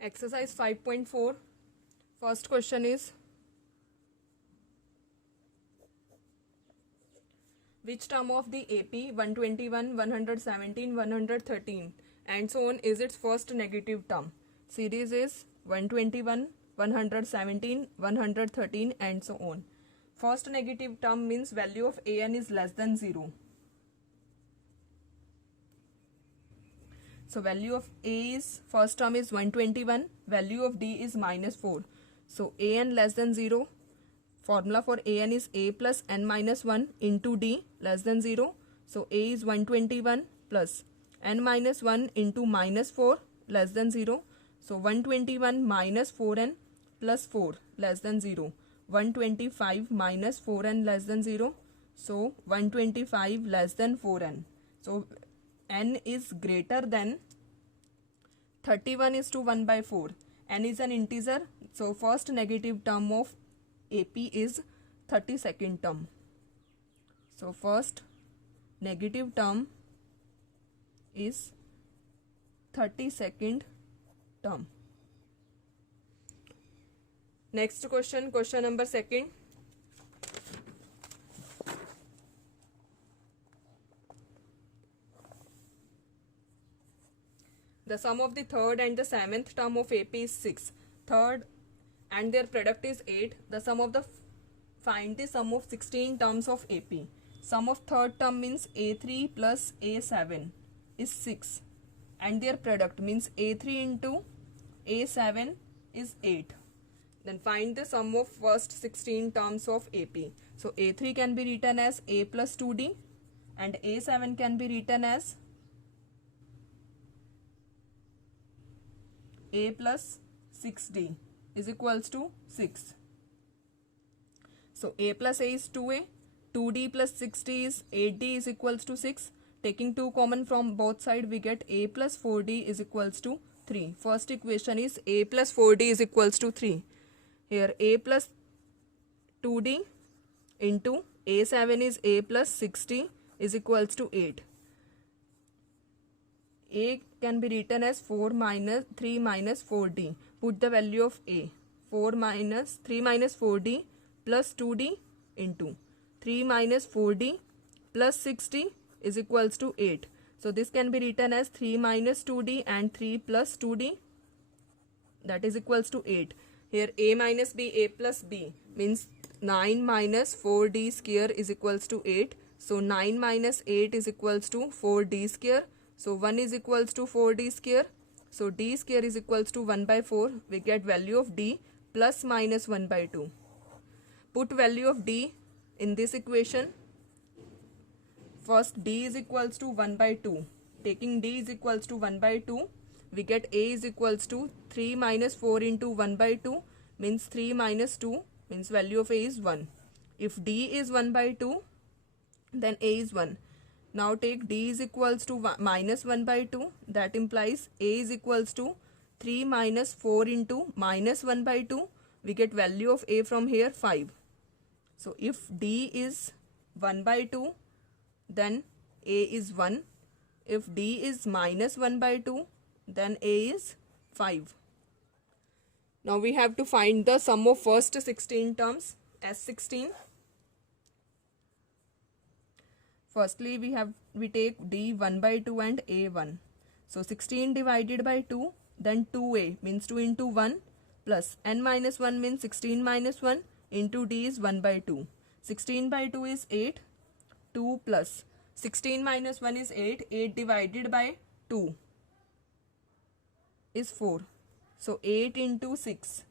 Exercise 5.4. First question is, which term of the AP 121, 117, 113 and so on is its first negative term? Series is 121, 117, 113 and so on. First negative term means value of an is less than 0. So value of a is, first term is 121, value of d is -4. So an less than 0, formula for an is a plus n minus 1 into d less than 0. So a is 121 plus n minus 1 into -4 less than 0. So 121 minus 4n plus 4 less than 0. 125 minus 4n less than 0. So 125 less than 4n. So n is greater than 31 is to 1 by 4. N is an integer. So first negative term of AP is 32nd term. So first negative term is 32nd term. Next question, question number 2. The sum of the third and the seventh term of AP is 6. Third and their product is 8. The sum of the find the sum of 16 terms of AP. Sum of third term means A3 plus A7 is 6 and their product means A3 into A7 is 8. Then find the sum of first 16 terms of AP. So A3 can be written as A plus 2D and A7 can be written as A plus 6D is equals to 6. So A plus A is 2A, 2D plus 6D is 8D is equals to 6. Taking 2 common from both sides, we get A plus 4D is equals to 3. First equation is A plus 4D is equals to 3. Here A plus 2D into A7 is A plus 6D is equals to 8. A can be written as 3 minus 4D. Put the value of A. 3 minus 4D plus 2D into 3 minus 4D plus 6D is equals to 8. So this can be written as 3 minus 2D and 3 plus 2D, that is equals to 8. Here A minus B, A plus B means 9 minus 4D square is equals to 8. So 9 minus 8 is equals to 4D square. So 1 is equals to 4D square. So D square is equals to 1 by 4. We get value of D plus minus 1 by 2. Put value of D in this equation. First D is equals to 1 by 2. Taking D is equals to 1 by 2. We get A is equals to 3 minus 4 into 1 by 2 means 3 minus 2 means value of A is 1. If D is 1 by 2, then A is 1. Now take D is equals to minus 1 by 2. That implies A is equals to 3 minus 4 into minus 1 by 2. We get value of A from here 5. So if D is 1 by 2, then A is 1. If D is minus 1 by 2, then A is 5. Now we have to find the sum of first 16 terms, S16. Firstly, we take D 1 by 2 and A 1. So 16 divided by 2, then 2A means 2 into 1 plus n minus 1 means 16 minus 1 into D is 1 by 2. 16 by 2 is 8. 2 plus 16 minus 1 is 8. 8 divided by 2 is 4. So 8 into 6.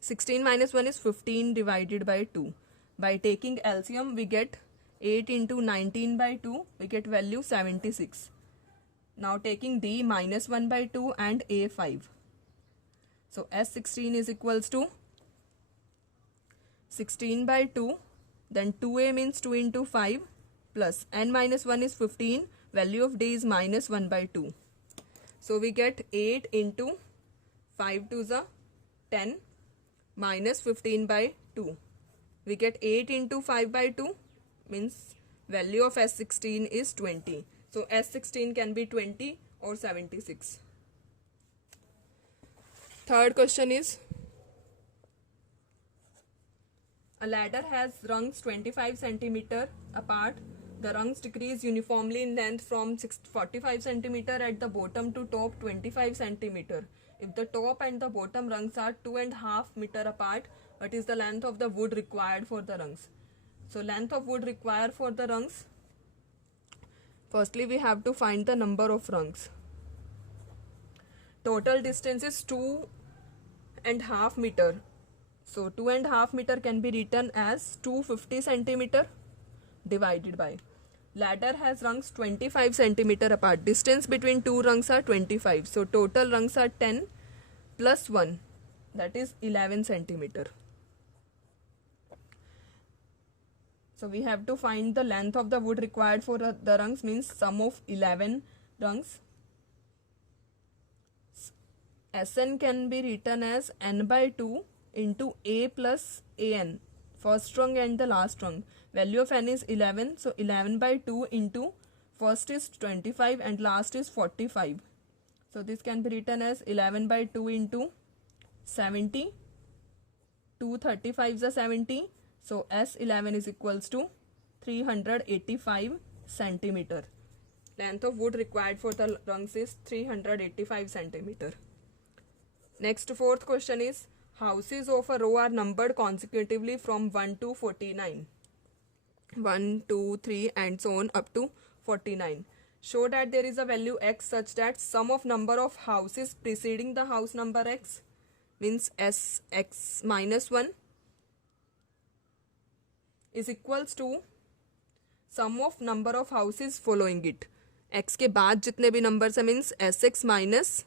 16 minus 1 is 15 divided by 2. By taking LCM, we get 8 into 19 by 2, we get value 76. Now taking D minus 1 by 2 and A 5. So S16 is equals to 16 by 2, then 2A means 2 into 5 plus n minus 1 is 15, value of D is minus 1 by 2. So we get 8 into 5 to the 10 minus 15 by 2. We get 8 into 5 by 2 means value of S16 is 20. So S16 can be 20 or 76. Third question is, a ladder has rungs 25 centimeter apart. The rungs decrease uniformly in length from 45 centimeter at the bottom to top 25 centimeter. If the top and the bottom rungs are 2.5 meter apart, what is the length of the wood required for the rungs? So length of wood required for the rungs. Firstly, we have to find the number of rungs. Total distance is 2.5 meter. So 2.5 meter can be written as 250 centimeter divided by. Ladder has rungs 25 centimeter apart. Distance between two rungs are 25. So total rungs are 10 plus 1, that is 11 centimeter. So we have to find the length of the wood required for the rungs, means sum of 11 rungs. Sn can be written as n by 2 into a plus an, first rung and the last rung. Value of n is 11, so 11 by 2 into first is 25 and last is 45. So this can be written as 11 by 2 into 70. 235 is 70. So S11 is equals to 385 centimeter. Length of wood required for the rungs is 385 centimeter. Next, fourth question is, houses of a row are numbered consecutively from 1 to 49. 1, 2, 3 and so on up to 49. Show that there is a value x such that sum of number of houses preceding the house number x, means Sx minus 1, is equals to sum of number of houses following it. x के बाद जितने भी numbers है means Sx minus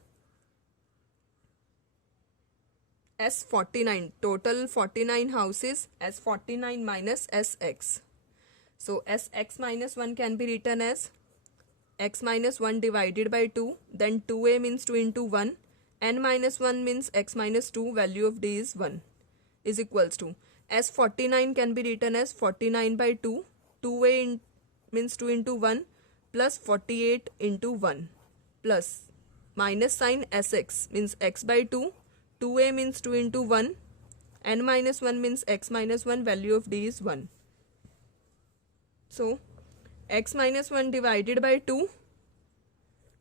S49. Total 49 houses, S49 minus Sx. So Sx minus 1 can be written as x minus 1 divided by 2. Then 2a means 2 into 1. N minus 1 means x minus 2. Value of d is 1. Is equals to S49 can be written as 49 by 2. 2a means 2 into 1 plus 48 into 1 plus minus sign Sx means x by 2. 2a means 2 into 1. N minus 1 means x minus 1. Value of d is 1. So x minus 1 divided by 2.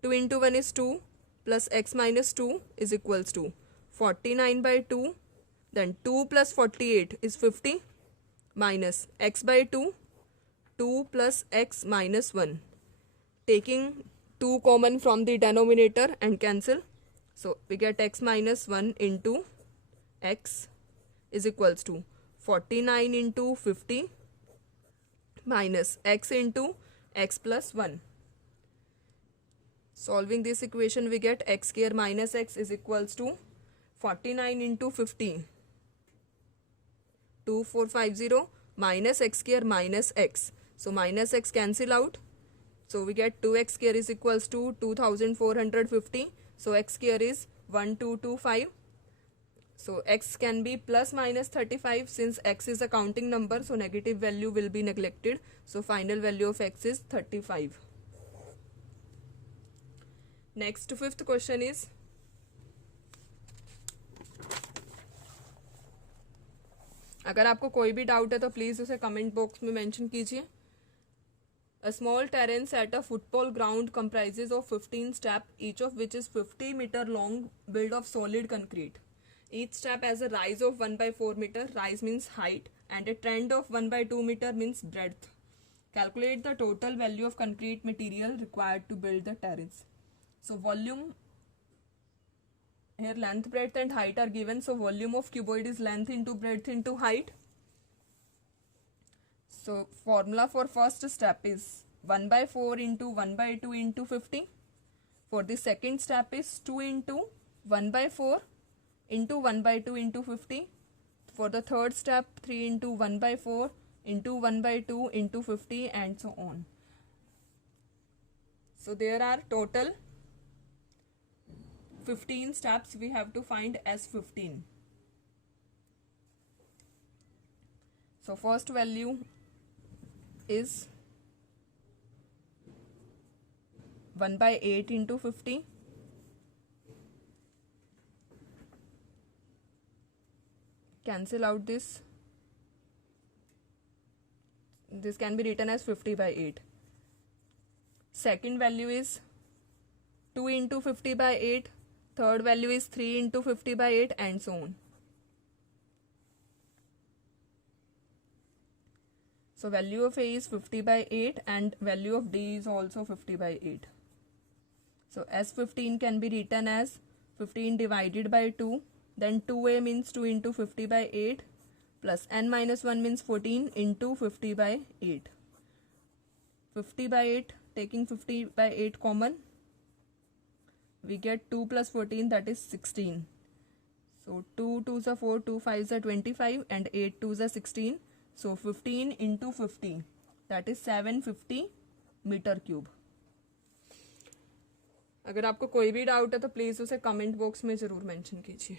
2 into 1 is 2 plus x minus 2 is equals to 49 by 2. Then 2 plus 48 is 50 minus x by 2. 2 plus x minus 1. Taking 2 common from the denominator and cancel. So we get x minus 1 into x is equals to 49 into 50 minus x into x plus 1. Solving this equation we get x square minus x is equals to 49 into 50. 2450 minus x square minus x. So minus x cancel out. So we get 2x square is equals to 2450. So x square is 1225. So x can be plus minus 35 since x is a counting number. So negative value will be neglected. So final value of x is 35. Next, fifth question is, अगर आपको कोई भी doubt है तो please उसे comment box में mention कीजिए. A small terrace at a football ground comprises of 15 steps, each of which is 50 meter long, built of solid concrete. Each step has a rise of 1 by 4 meter, rise means height, and a trend of 1 by 2 meter means breadth. Calculate the total value of concrete material required to build the terrace. So volume, here length, breadth and height are given. So volume of cuboid is length into breadth into height. So formula for first step is 1 by 4 into 1 by 2 into 50. For the second step is 2 into 1 by 4 into 1 by 2 into 50. For the third step 3 into 1 by 4 into 1 by 2 into 50 and so on. So there are total 15 steps we have to find as 15. So first value is 1/8 into 50. Cancel out this. This can be written as 50/8. Second value is 2 into 50/8. Third value is 3 into 50/8, and so on. So value of A is 50/8 and value of D is also 50/8. So S15 can be written as 15 divided by 2. Then 2A means 2 into 50/8 plus n minus 1 means 14 into 50/8. 50/8, taking 50/8 common, we get 2 plus 14, that is 16. So 2 2s are 4, 2 5s are 25, and 8 2s are 16. So 15 into 50, that is 750 metre cube. अगर आपको कोई भी doubt है तो please उसे comment box में ज़रूर mention कीजिए.